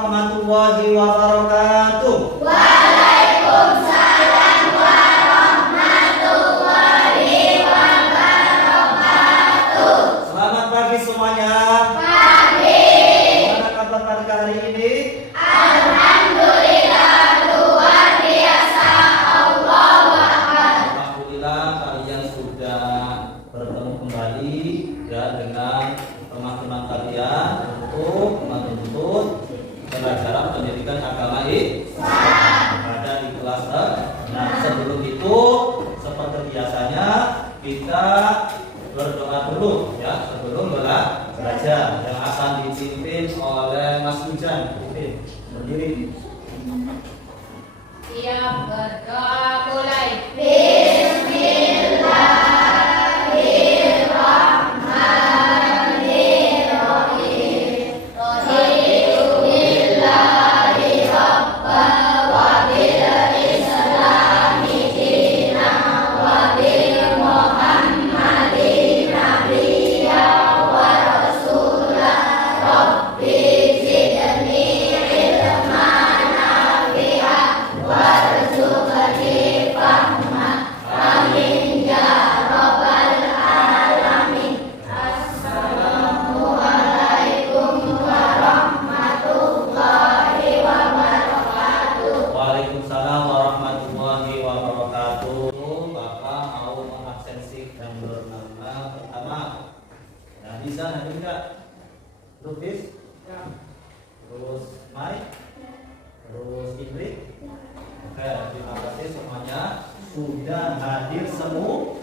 warahmatullahi wabarakatuh. Waalaikumsalam warahmatullahi wabarakatuh. Selamat pagi semuanya. Pagi. Gimana kabar pagi hari ini? Alhamdulillah luar biasa. Allahu Akbar. Alhamdulillah kalian sudah bertemu kembali ya dengan teman-teman kalian untuk menuntut pelajaran pendidikan agama Islam ada di kelas. Nah, sebelum itu seperti biasanya kita berdoa dulu ya sebelum belajar yang akan dipimpin oleh Mas Hujan. Berdiri. Siap, berdoa mulai. Waalaikumsalam warahmatullahi wabarakatuh. Bapak mau mengabsensi yang bernama pertama. Nah, bisa hadir enggak? Lukis? Terus Mike? Terus Indri? Oke, terima kasih semuanya sudah hadir semua.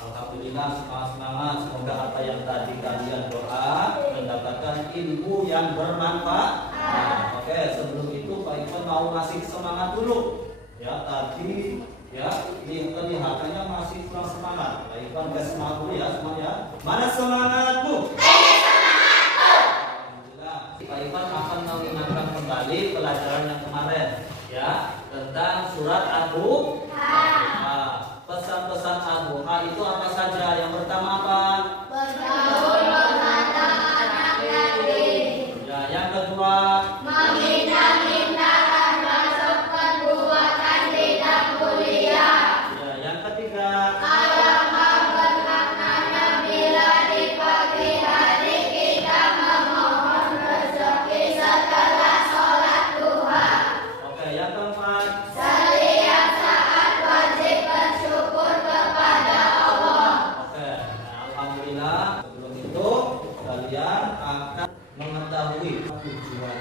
Alhamdulillah, semangat. Semoga apa yang tadi kalian doa mendapatkan ilmu yang bermanfaat. Nah, oke, sebelum itu Pak Ivan mau ngasih semangat dulu. Ya, tadi ya kelihatannya masih kurang semangat. Pak Ivan kasih semangat dulu ya semuanya. Mana semangatmu? Alhamdulillah. Pak Ivan akan mengingatkan kembali pelajaran yang kemarin ya tentang surat Al-Duha. Pesan-pesan Al-Duha itu apa saja? Yang pertama apa? Bergaul mengatakan Nabi. Ya, yang kedua Meminta-mintakan masuk perbuatan tidak mulia. ya, yang ketiga Alangkah bermaknanya bila di pagi hari kita memohon rezeki setelah sholat duha. oke, yang keempat Setiap saat wajib bersyukur kepada Allah. oke. Nah, alhamdulillah sebelum itu kalian akan mengetahui tujuan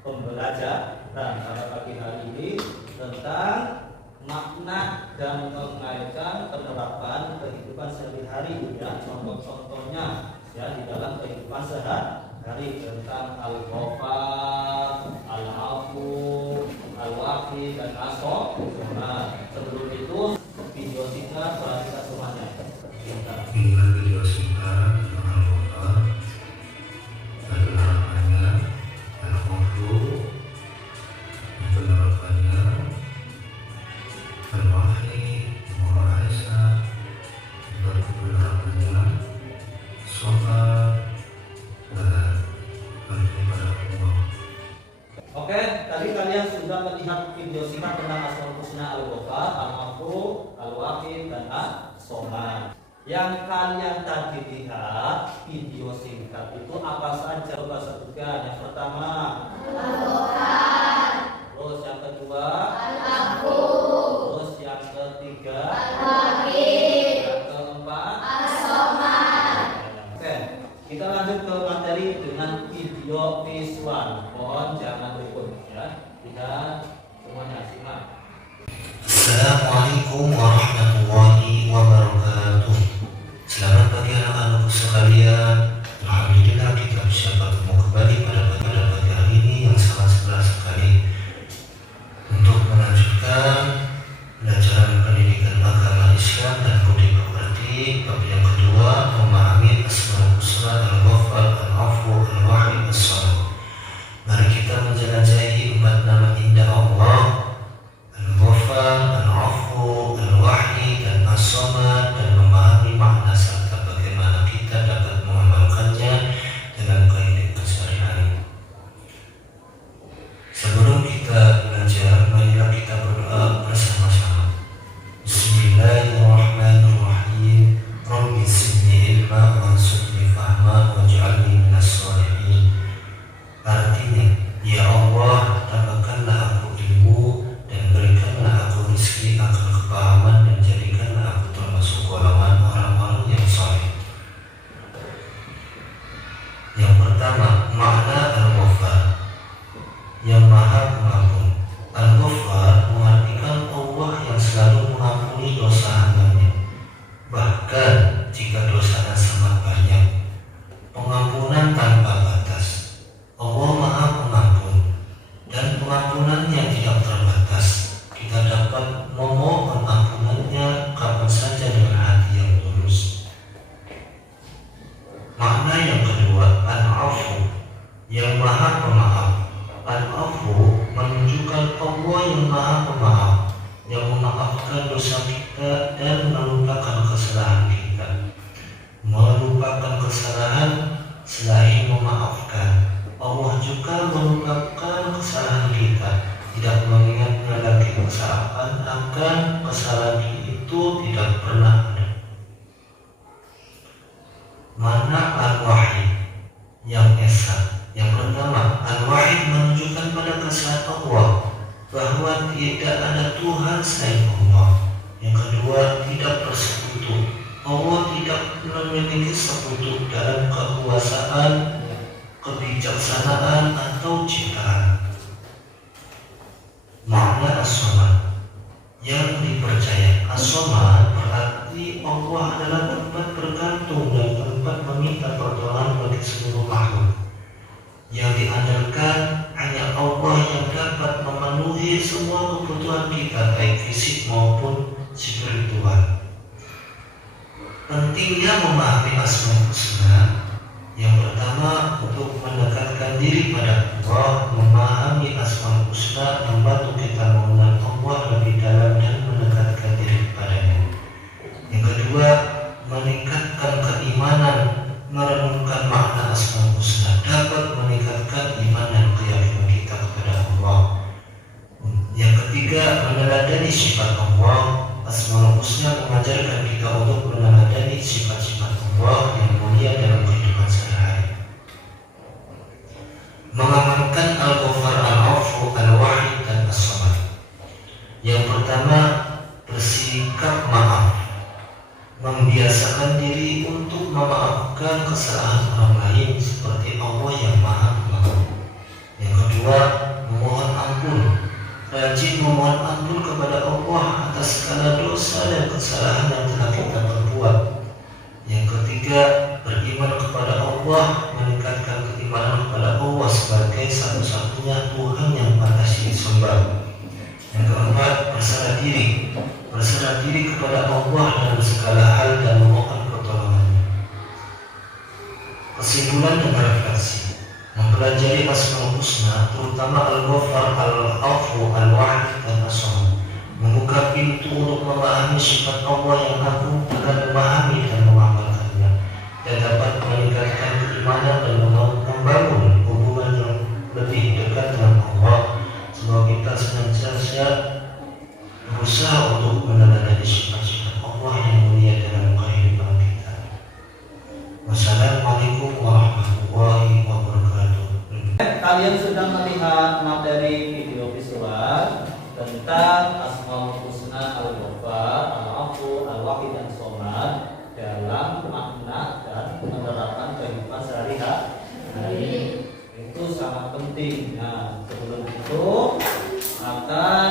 pembelajaran pada pagi hari ini tentang makna dan mengaitkan penerapan kehidupan sehari-hari ya contoh-contohnya ya di dalam kehidupan sehari-hari tentang al-ghafar, al-afu, al-wafi dan as-somad. Sebelum itu video singkat perhatikan semuanya. Inilah video singkat tentang al-ghafar, penerapannya, al-afu, penerapannya, al-wafi, mu'ahasa, penerapannya, sholat, dan kepada Allah. Oke, tadi kalian sudah melihat video singkat tentang Asmaul Husna, al-ghafar, al-afu, al-wafi dan as-somad. Yang kalian tadi lihat video singkat itu apa saja? Coba sebutkan. Yang pertama Al-Ghafar, terus yang kedua Al-Afu, terus yang ketiga Al-Wahid, yang keempat. As-Somad. Oke, kita lanjut ke materi dengan video visual. Mohon jangan berikut ya. Lihat semuanya, simak. Assalamualaikum warahmatullahi wabarakatuh. Selamat pagi anak-anakku sekalian. Alhamdulillah kita bisa bertemu kembali pada pagi hari ini yang sangat cerah sekali untuk melanjutkan pelajaran pendidikan agama Islam dan budi pekerti bab yang kedua, memahami Asmaul Husna, al-Ghafar, al-Afu, al-Wahid, as-Samad. Mari kita menjelajahi empat nama indah Allah, al-Ghafar, al-Afu, al-Wahid, dan as-Samad, dan memahami makna serta bagaimana kita dapat mengamalkannya dalam kehidupan sehari-hari. Maha Pemaaf. Al-Afu menunjukkan Allah yang Maha Pemaaf, yang memaafkan dosa kita dan melupakan kesalahan kita. Melupakan kesalahan selain memaafkan. Allah juga melupakan kesalahan kita, tidak mengingatnya lagi seakan-akan kesalahan itu tidak pernah ada. Mana Al-Wahid yang esa. Yang pertama, Al-Wahid menunjukkan pada kesan Allah bahwa tidak ada Tuhan selain Allah. Yang kedua, tidak bersekutu. Allah tidak memiliki sekutu dalam kekuasaan, kebijaksanaan atau ciptaan. Makna As-Samad yang dipercaya. As-Samad berarti Allah adalah tempat bergantung dan tempat meminta pertolongan bagi seluruh makhluk. Yang diandalkan hanya Allah yang dapat memenuhi semua kebutuhan kita, baik fisik maupun spiritual. Pentingnya memahami Asmaul Husna. Yang pertama, untuk mendekatkan diri pada Allah. Memahami Asmaul Husna membantu kita mengenal Allah lebih dalam dan mendekatkan diri kepadanya. Yang kedua, meningkatkan keimanan. Merenungkan makna Asmaul Husna dapat meningkatkan iman dan keyakinan kita kepada Allah. Yang ketiga, meneladani sifat Allah. Asmaul Husna mengajarkan kita untuk meneladani sifat-sifat Allah yang mulia dalam kehidupan sehari-hari. Mengamalkan Al-Ghafar, Al-Afu, Al-Wahid, dan As-Samad. Yang pertama, bersikap maaf. Membiasakan diri untuk memaafkan kesalahan orang lain seperti Allah yang Maha Pemaaf. Yang kedua, memohon ampun. Rajin memohon ampun kepada Allah atas segala dosa dan kesalahan yang telah kita perbuat. Yang ketiga, beriman kepada Allah, meningkatkan keimanan kepada Allah sebagai satu-satunya Tuhan yang pantas disembah. Yang keempat, berserah diri kepada Allah dalam segala hal dan memohon pertolongannya. Kesimpulan dan refleksi. Mempelajari Asmaul Husna, terutama Al-Ghafar, Al-Afu, Al-Wahid, dan As-Samad, membuka pintu untuk memahami sifat Allah yang agung dengan memahami dan mengamalkannya, dan dapat meningkatkan keimanan dan membangun hubungan yang lebih dekat dengan Allah. Semoga kita senantiasa berusaha untuk meneladani sifat-sifat Allah yang mulia dalam kehidupan kita. Wassalamualaikum warahmatullahi wabarakatuh. Kalian sudah melihat materi video visual tentang Asmaul Husna, Al-Ghafar, Al-Afu, Al-Wahid, dan As-Samad dalam makna dan penerapan kehidupan sehari-hari. Itu sangat penting. Nah, sebelum itu akan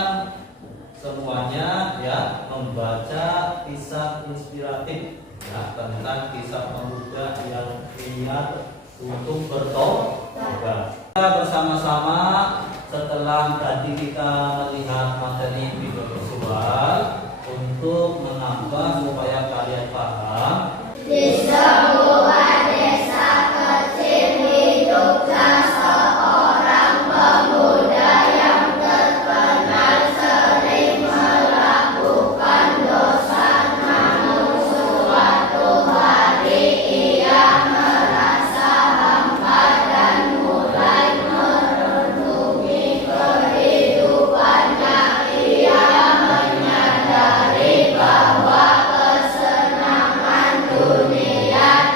semuanya ya membaca kisah inspiratif ya tentang kisah pemuda yang niat untuk bertobat. Kita bersama-sama setelah tadi kita melihat materi video visual untuk menambah supaya kalian paham. Di sebuah desa kecil hiduplah seorang pemuda yang terkenal sering melakukan dosa. Namun suatu hari ia merasa hampa dan mulai merenungi kehidupannya. Ia menyadari bahwa kesenangan dunia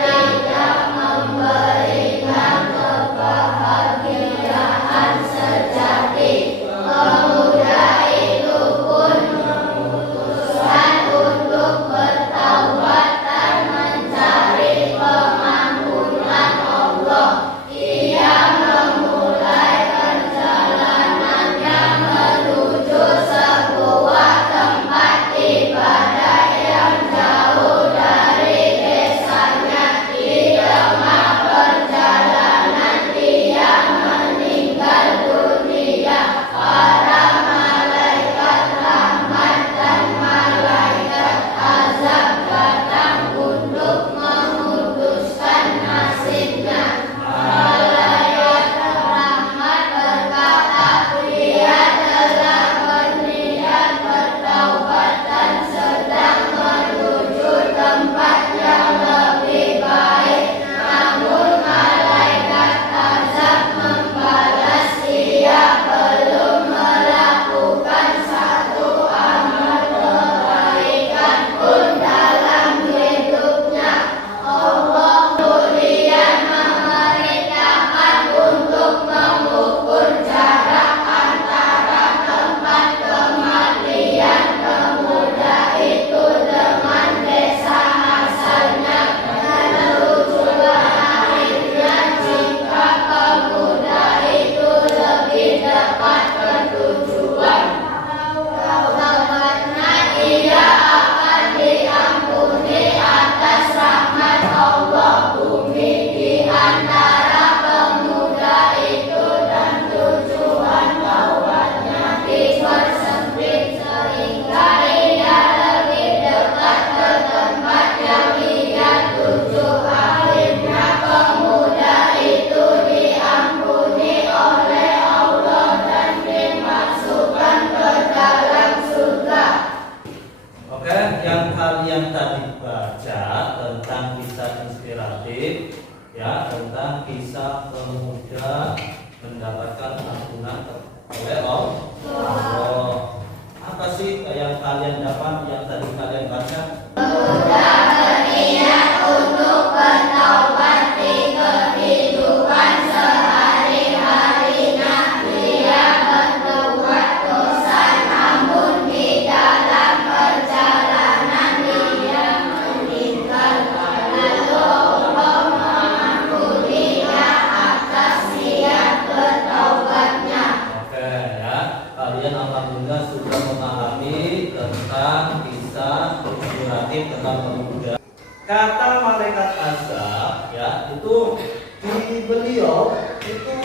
ampunan oleh Allah. Apa sih yang kalian dapat yang tadi kalian baca? Sudah berniat untuk bertaubat di kehidupan sehari-harinya. Dia berbuat dosa, namun di dalam perjalanan dia meninggal. Lalu Allah mengampuninya atas niat bertaubatnya. Oke ya, kalian alhamdulillah sudah memahami tentang kisah inspiratif tentang pemuda. Kata malaikat azab ya itu di beliau itu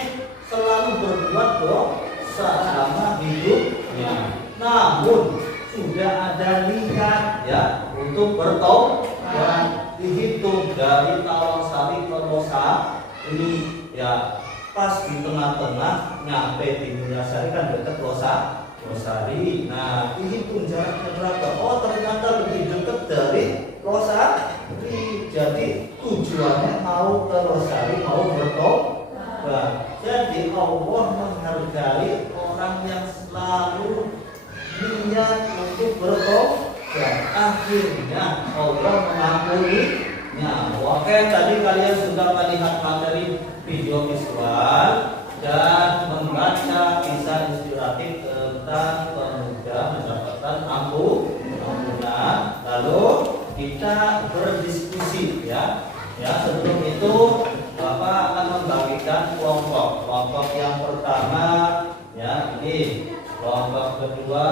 selalu berbuat dosa selama hidupnya. Namun sudah ada niat ya untuk bertaubat, dihitung dari tawang sari ke dosa ini ya. Pas di tengah-tengah nyampe di Mulyasari kan dekat Losari. Nah, dihitung jaraknya berapa? Oh, ternyata lebih dekat dari Losari. Jadi tujuannya mau ke Losari, mau bertobat. Jadi Allah menghargai orang yang selalu niat untuk bertobat. Akhirnya Allah mengampuninya. Oke, tadi kalian sudah melihat materi video visual dan membaca kisah inspiratif tentang pemuda mendapatkan ampunan. Lalu kita berdiskusi ya. Sebelum itu Bapak akan membagikan kelompok yang pertama ya ini, kelompok kedua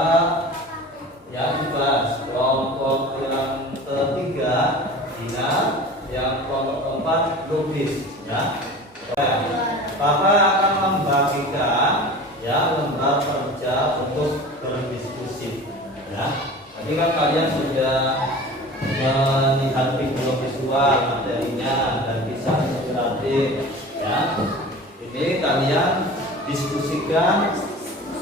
ya dibahas, kelompok yang ketiga Dina, yang kelompok keempat lukis ya. Bapak akan membagikan ya lembar kerja untuk berdiskusi ya. Tadi kan kalian sudah melihat video visual materinya dan kisah inspiratif ya. Ini kalian diskusikan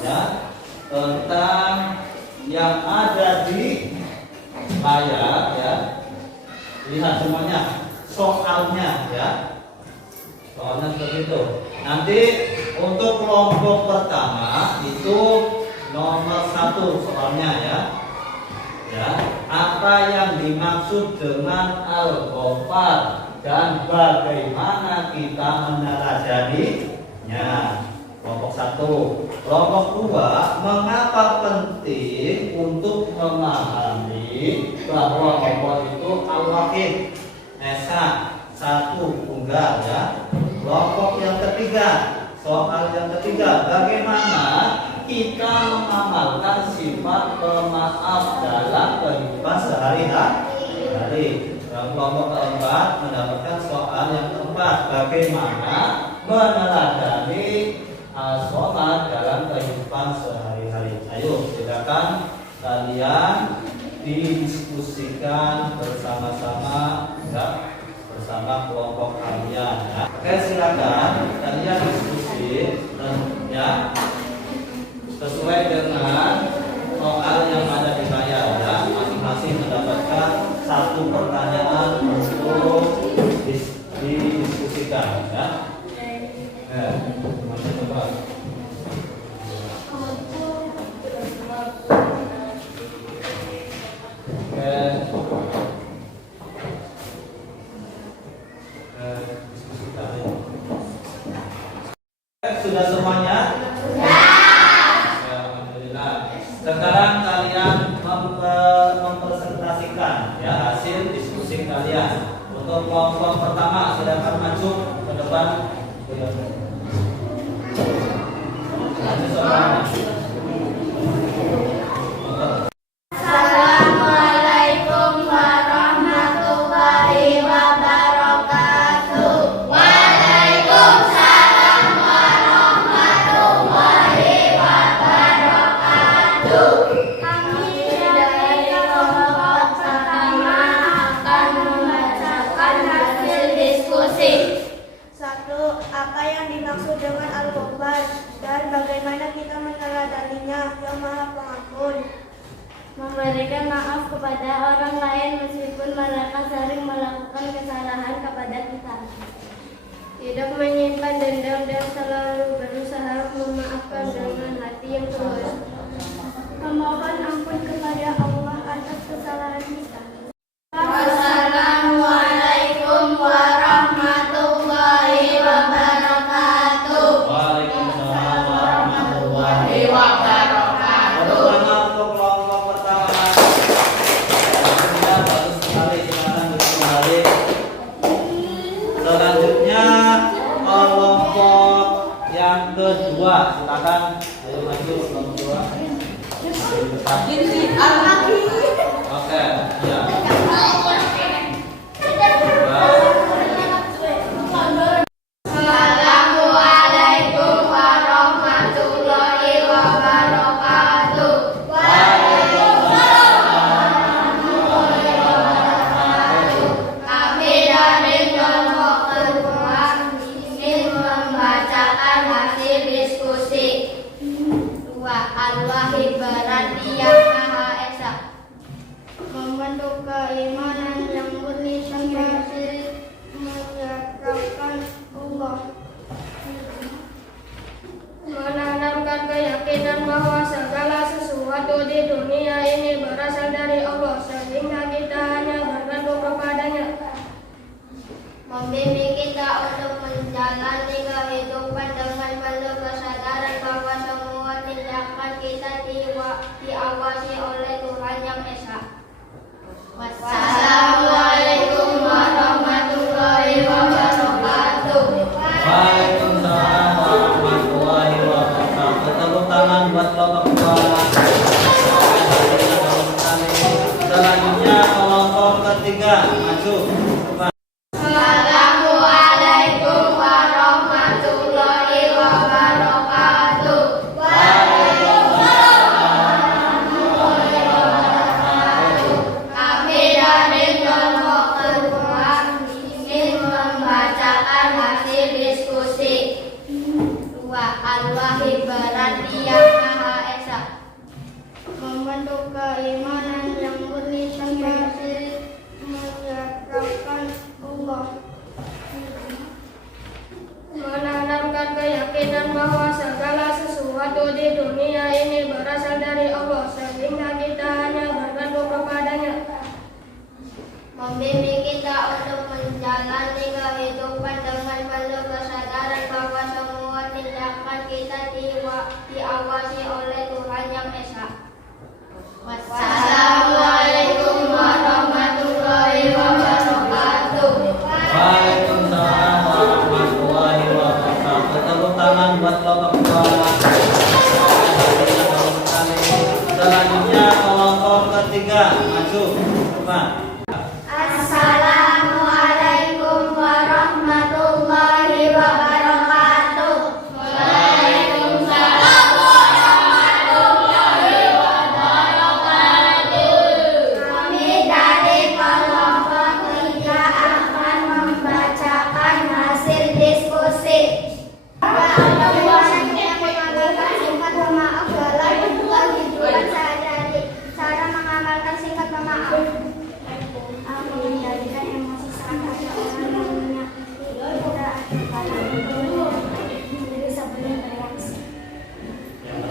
ya tentang yang ada di layar ya. Lihat semuanya soalnya ya. Soalnya seperti itu. Nanti untuk kelompok pertama itu nomor 1 soalnya ya. Apa yang dimaksud dengan Al-Ghafar dan bagaimana kita meneladaninya? Kelompok 1. Kelompok 2, mengapa penting untuk memahami bahwa Allah itu Al-Wahid, Esa, satu tunggal ya. Kelompok yang ketiga, soal yang ketiga, bagaimana kita mengamalkan sifat pemaaf dalam kehidupan sehari-hari. Kelompok keempat mendapatkan soal yang keempat, bagaimana meneladani sholat dalam kehidupan sehari-hari. Ayo silakan kalian didiskusikan bersama-sama ya, bersama kelompok kalian ya. Oke, silakan kalian diskusi ya sesuai dengan soal yang ada di layar ya. Masing-masing mendapatkan satu pertanyaan untuk didiskusikan ya. Coba. Sudah semuanya? Alhamdulillah. Sekarang kalian mempresentasikan ya hasil diskusi kalian. Untuk kelompok pertama silakan maju ke depan. Assalamualaikum warahmatullahi wabarakatuh. Waalaikumsalam warahmatullahi wabarakatuh. Kami dari kelompok pertama akan membacakan hasil diskusi. 1. Apa yang dimaksud dengan Al-Ghafar dan bagaimana kita meneladaninya? Yang Maha Pengampun. Memberikan maaf kepada orang lain meskipun mereka sering melakukan kesalahan kepada kita. Tidak menyimpan dendam dan selalu berusaha memaafkan kedua, silakan. Ayo maju kelompok 2. Oke, ya. Assalamualaikum warahmatullahi wabarakatuh. Kami dari kelompok kedua ingin membacakan hasil diskusi. 2. Al-Wahid Baratiyah Maha Esa. Membentuk keimanan yang murni tanpa syirik, menyerahkan Allah. Menanamkan keyakinan bahwa segala sesuatu di dunia ini berasal dari Allah, sehingga kita hanya bergantung kepadanya. Membimbing kita untuk menjalani kehidupan dengan penuh kesadaran bahwa semua tindakan kita diawasi oleh Tuhan Yang Esa. Wassalamualaikum warahmatullahi wabarakatuh. Waalaikumsalam warahmatullahi wabarakatuh. Tepuk tangan buat kelompok 2. Selanjutnya kelompok ketiga, maju. Assalamualaikum warahmatullahi wabarakatuh. Kami dari kelompok kedua ingin membacakan hasil diskusi. 2. Al-Wahid Baratiyah Maha Esa. Membentuk keimanan yang murni tanpa syirik, menyerahkan Allah. Menanamkan keyakinan bahwa segala sesuatu di dunia ini berasal dari Allah, sehingga kita hanya bergantung kepadanya. Membimbing kita untuk menjalani kehidupan dengan penuh kesadaran bahwa semua tindakan kita diawasi oleh Tuhan Yang Esa. Wassalamualaikum warahmatullahi wabarakatuh. Waalaikumsalam warahmatullahi wabarakatuh. Tepuk tangan buat kelompok 2. Selanjutnya kelompok ketiga, maju. Pak. Assalamualaikum warahmatullahi wabarakatuh. Waalaikumsalam warahmatullahi wabarakatuh. Kami dari kelompok 3 akan membacakan hasil diskusi. Singkat pemaaf dalam kehidupan sehari-hari. Cara mengamalkan singkat pemaaf. Mengendalikan emosi saat ada orang yang menyakiti kita karena itu bisa bereaksi.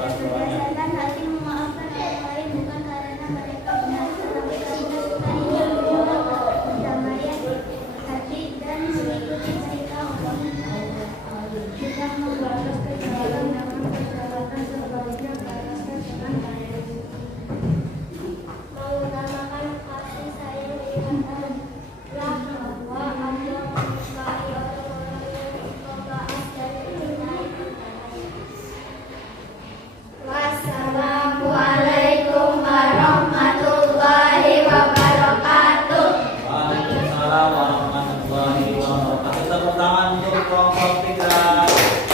Berdasarkan hati memaafkan orang lain bukan karena mereka benar, tetapi karena kita ingin membawa kedamaian hati dan mengikuti cerita Allah. Kita membalas kejahatan dengan kejahatan, sebaliknya balaskan dengan baik. Mengutamakan kasih sayang diingatkan lah bahwa Allah menyukai orang-orang yang pemaaf dan mencintai saudaranya. Wassalamualaikum warahmatullahi wabarakatuh. Waalaikumsalam warahmatullahi wabarakatuh. Tepuk tangan untuk kelompok 3.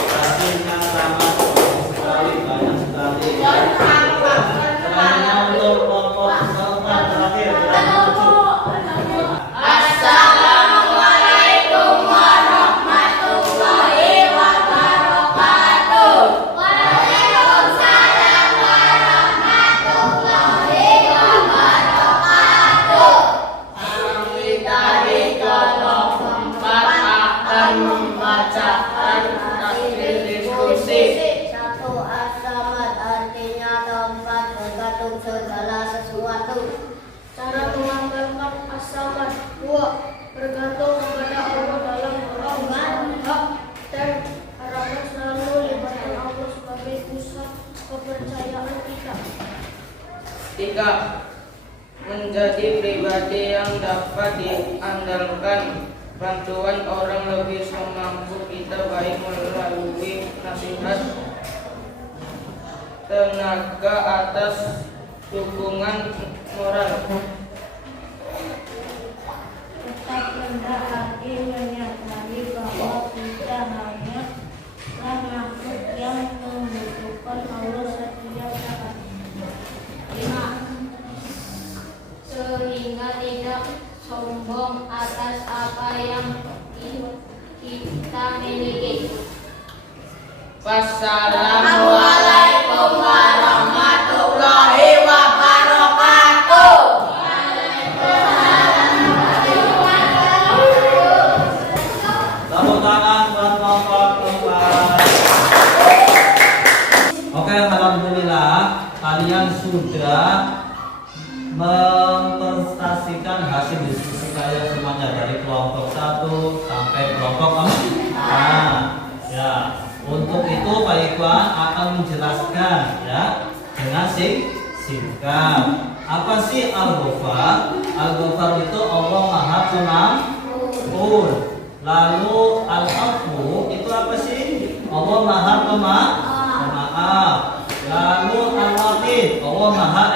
Hasilnya sangat bagus sekali, banyak sekali. Selanjutnya untuk kelompok 4 terakhir. Assalamualaikum warahmatullahi wabarakatuh. Waalaikumsalam warahmatullahi wabarakatuh. Kami dari kelompok 4 akan membacakan hasil diskusi. 1. As-Samad artinya tempat bergantung segala sesuatu. Cara mengamalkan As-Samad. 2. Bergantung kepada Allah dalam doa dan harapkan selalu libatkan Allah sebagai pusat kepercayaan kita. 3. Menjadi pribadi yang dapat diandalkan bantuan orang lebih semampu kita, baik melalui nasihat, tenaga, atas dukungan moral. Tetap rendah hati menyadari bahwa kita hanyalah makhluk yang membutuhkan Allah setiap saat. 5. Sehingga tidak sombong atas apa yang kita miliki. Wassalamualaikum warahmatullahi wabarakatuh. Tepuk tangan buat kelompok keempat. Oke, alhamdulillah kalian sudah mempresentasikan hasil diskusi kalian semuanya dari kelompok 1 sampai kelompok 4. Ya, untuk itu Pak Ikhwan akan menjelaskan ya dengan singkat. Apa sih Al-Ghafar? Al-Ghafar itu Allah Maha Pengampun. Lalu Al-Afu itu apa sih? Allah Maha Pemaaf. Lalu Al-Wahid, Allah Maha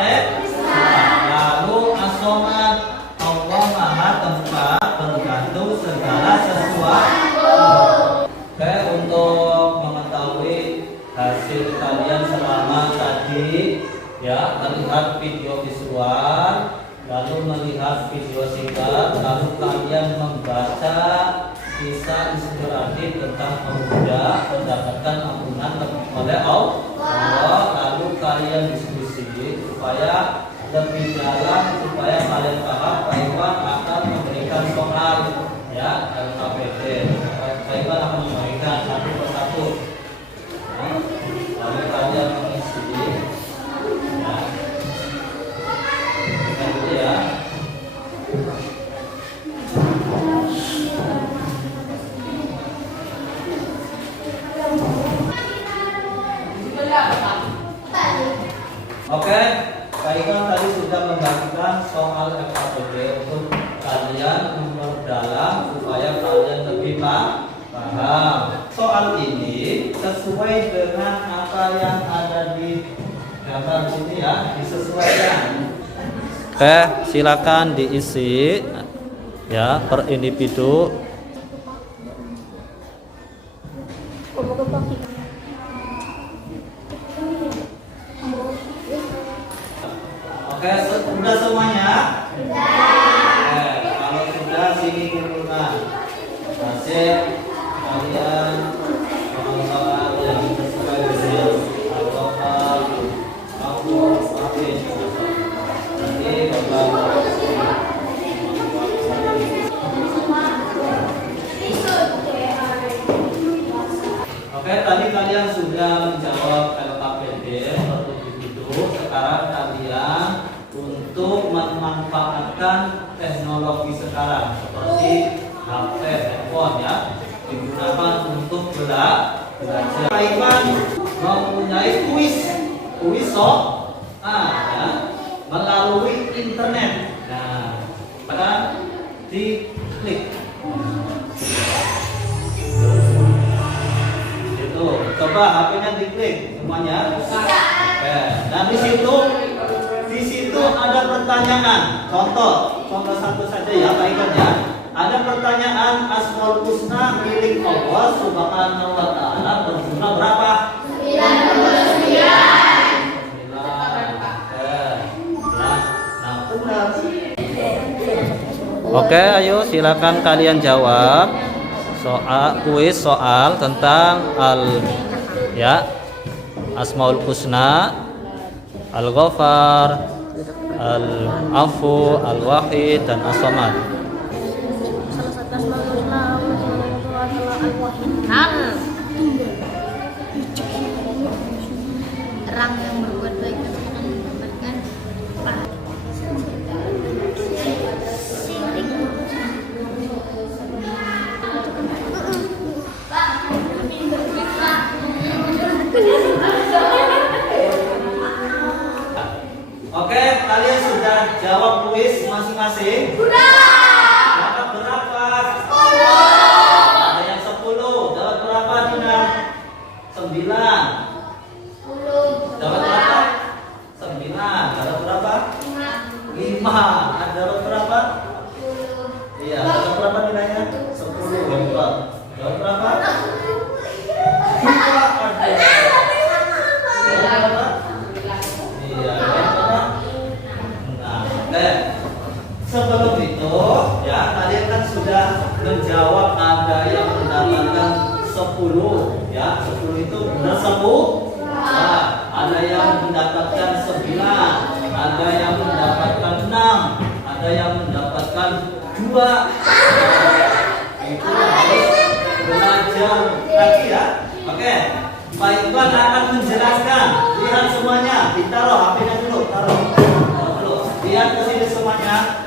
Lalu As-Somad, Allah Maha Tempat bergantung segala sesuatu. Oke, untuk mengetahui hasil kalian selama tadi ya, melihat video visual, lalu melihat video singkat, lalu kalian membaca kisah inspiratif tentang pemuda mendapatkan ampunan oleh Allah, lalu kalian diskusi supaya lebih dalam, supaya kalian paham. Pak Iwan akan memberikan soal ya LKPD. Pak Iwan akan memberikan satu persatu. Lalu kalian mengisi ya. Itu ya. Oke, Pak Iwan tadi sudah membagikan soal LKPD untuk kalian memperdalam supaya kalian lebih paham. Soal ini sesuai dengan apa yang ada di gambar sini ya, disesuaikan. Oke, silakan diisi ya per individu. Oke, sudah semuanya? Oke, kalau sudah sini kumpulkan hasil kalian soal yang sesuai dengan Al-Ghafar, Aku, Afid. Nanti Bapak Oke, tadi kalian sudah menjawab LKPD per individu. Sekarang kalian untuk memanfaatkan teknologi sekarang seperti HP, handphone ya, digunakan untuk belajar. Pak Iwan mempunyai kuis ya, melalui internet. Nah, sekarang diklik. Itu, coba HP-nya diklik semuanya. Oke, nah di situ ada pertanyaan. Contoh satu saja ya, Pak Iwan ya. Ada pertanyaan Asmaul Husna milik Allah Subhanahu wa taala berjumlah berapa? 99. Nah, benar. Oke, ayo silakan kalian jawab kuis soal tentang Asmaul Husna, Al-Ghafar, Al-Afu, Al-Wahid dan As-Somad. Salah satu Asmaul Husna adalah Al-Wahid. Orang yang berbuat baik akan mendapatkan pahala. Oke, kalian sudah jawab kuis masing-masing? Sudah. Dapat berapa? 10. Ada berapa? Iya, ada berapa nilainya? 10. Hebat. Jawab berapa? 2. Ada. Iya, hebat. Nah, sebelum itu ya kalian kan sudah menjawab ada yang mendapatkan 10 ya. 10 itu benar 10. Nah, ada yang mendapatkan 9, ada yang mendapatkan 6, ada yang mendapatkan 2. Itu harus belajar lagi ya. Oke, Pak Iqbal akan menjelaskan. Lihat semuanya, ditaruh HP-nya dulu, taruh dulu. Lihat ke sini semuanya.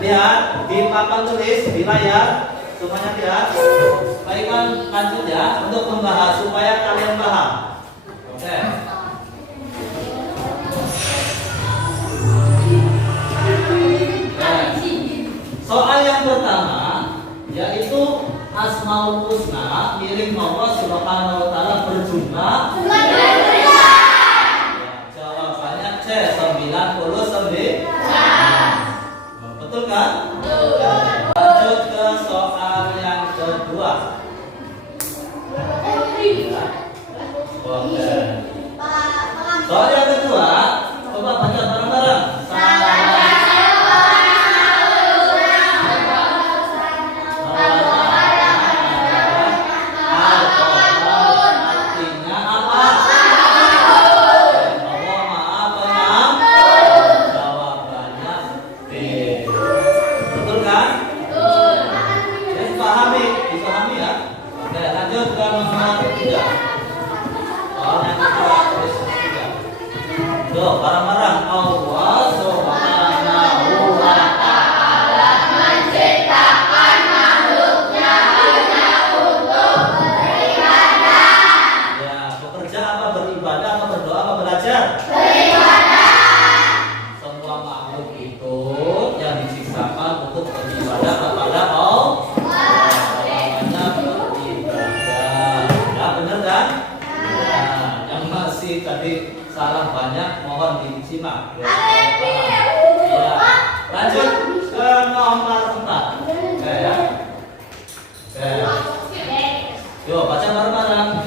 Lihat di papan tulis di layar. Semuanya lihat. Pak Iqbal lanjut ya untuk membahas supaya kalian paham. Oke. Soal yang pertama yaitu Asmaul Husna milik Allah Subhanahu wa taala berjumlah jawabannya C 99. Betul kan? Lanjut ke soal yang kedua. Oke. Soal yang kedua, coba baca bareng-bareng. Artinya apa? Allah Maha Pengampun. Jawabannya B. Betul kan? Dipahami ya. Oke, lanjut ke nomor 3. Soal yang kedua, tulis 3. Yo, bareng-bareng. Allah Subhanahu wa ta'ala menciptakan makhluknya hanya untuk beribadah. Ya, bekerja apa beribadah apa berdoa apa belajar? Beribadah. Semua makhluk itu yang diciptakan untuk beribadah kepada Allah. Jawabannya beribadah. Ya, benar kan? Ya, yang masih tadi salah banyak mohon disimak. Ya. Lanjut ke nomor 4. Oke ya. Oke. Yuk baca bareng-bareng.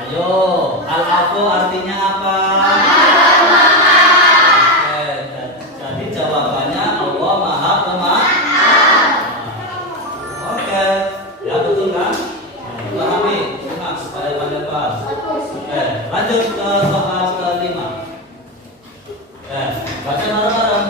Ayo, al-afu artinya apa? Jadi jawabannya Allah Maha Pemaaf. Oke, ya betul kan? Pahami, simak supaya kalian paham. Oke, lanjut ke soal kelima. Oke, baca bareng-bareng.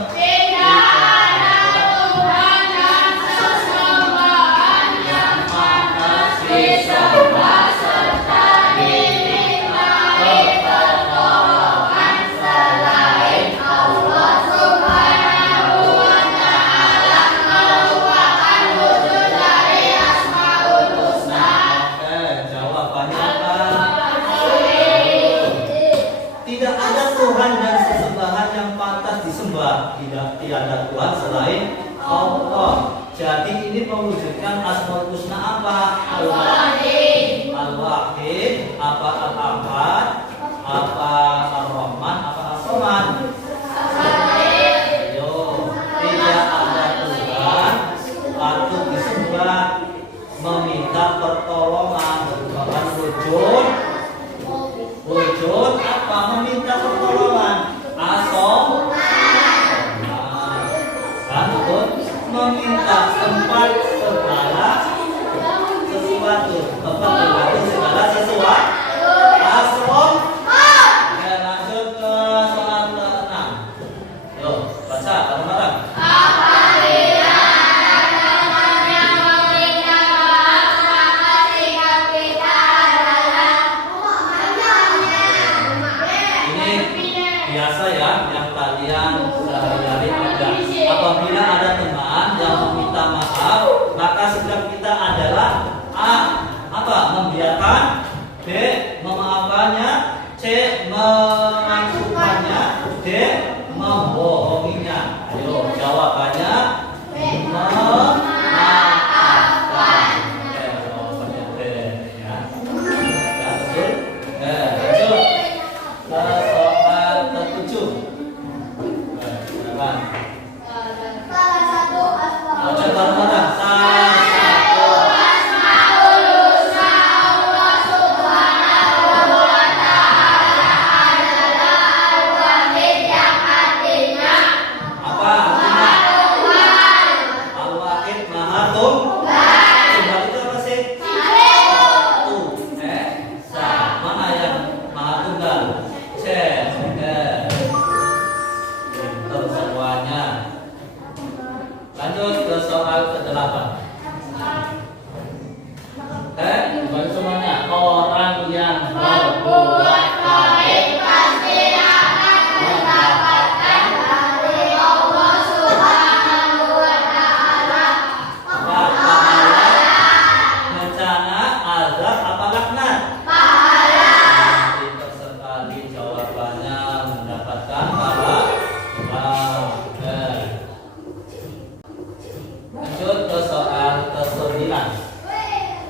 Tidak ada Tuhan dan sesembahan yang pantas disembah. Tiada Tuhan selain Allah. Jadi ini mewujudkan Asmaul Husna apa? Al-Wahid. Al-Wahid, apa Al-Ahad, apa Ar-Rahman, apa As-Samad? Ayo, tidak ada Tuhan patut disembah, meminta pertolongan merupakan wujud apa? Meminta pertolongan. Kan betul? Meminta tempat segala sesuatu, segala sesuatu. Oke, lanjut ke soal ke-6. Yuk, baca bareng-bareng. Biasa ya yang kalian sehari-hari ada. Apabila ada teman yang meminta maaf, maka sikap kita adalah A. Apa? Membiarkan. B. Memaafkannya. C. Mengacukannya. D. Membohonginya. Ayo jawabannya B. lucu. Silakan. Salah satu asmaul Baca bareng-bareng. Apa artinya? Al-Wahid Maha Tunggal itu apa sih? Mana yang Maha Tunggal? Pinter semuanya. Lanjut ke soal ke-8. Kembali semuanya. Orang yang berbuat baik pasti akan mendapatkan dari Allah Subhanahu wa Ta'ala pahala, bencana, azab, apa laknat? Pahala. Pintar sekali jawabannya, mendapatkan pahala. Lanjut ke soal ke-9.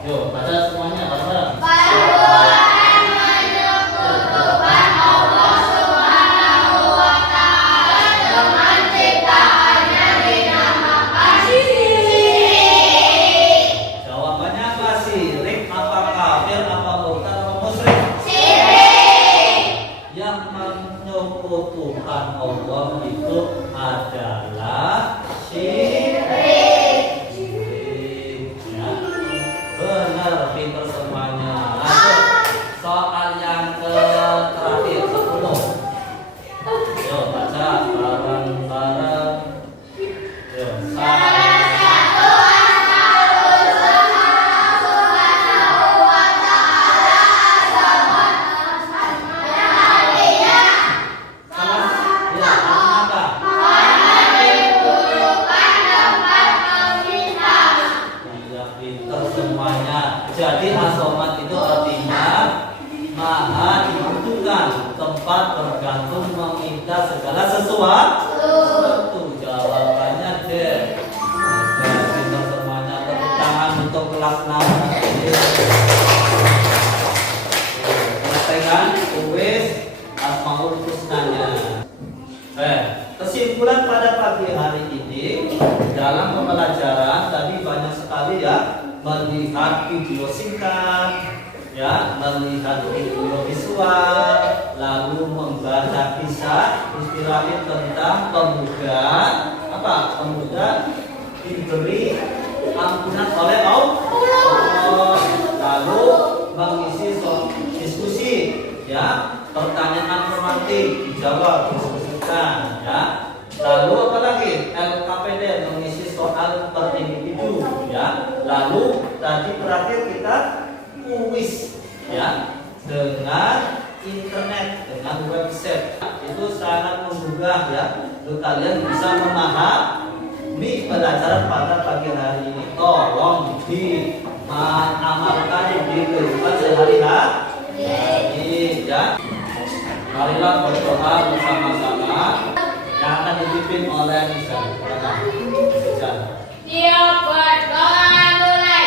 Yuk, baca semuanya bareng-bareng. Jawabannya apa? Syirik, apa kafir, apa murtad, apa musyrik? Syirik. Yang menyekutukan Allah itu adalah syirik. Ya. Benar, pintar semuanya. Lanjut soal yang terakhir 10. Yuk baca bareng-bareng. Yuk, jadi asomat itu artinya maha dibutuhkan, tempat bergantung, meminta segala sesuatu. Jawabannya D. Pintar semuanya, tepuk tangan untuk kelas 6. Selesaikan kuis Asmaul Husnanya. Kesimpulan pada pagi hari ini dalam pembelajaran tadi banyak sekali ya, melihat video singkat, ya, melihat video visual, lalu membaca kisah inspiratif tentang pemuda diberi ampunan oleh Allah, lalu mengisi diskusi, ya, pertanyaan formatif dijawab, diskusikan, ya. Lalu apa lagi? LKPD mengisi soal per individu, ya. Lalu tadi terakhir kita kuis, ya, dengan internet, dengan website. Itu sangat mudah, ya. Lalu kalian bisa memahami pelajaran pada pagi hari ini. Tolong diamalkan di kehidupan sehari-hari, ya. Marilah berdoa bersama-sama yang akan dipimpin oleh Nisa. Tiap berdoa mulai.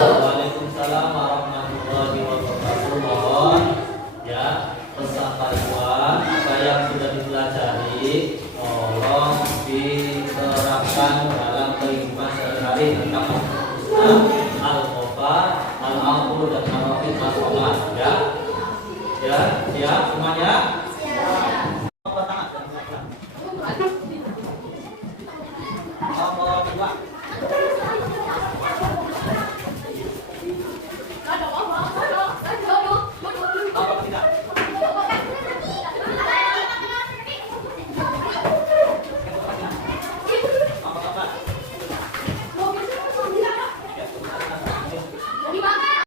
Waalaikumsalam warahmatullahi wabarakatuh. Mohon ya peserta ikhwan apa yang sudah dipelajari tolong diterapkan dalam kehidupan sehari-hari tentang Al-Qafar, Al-Ampur dan Al-Rahim, Al-Rahman, ya.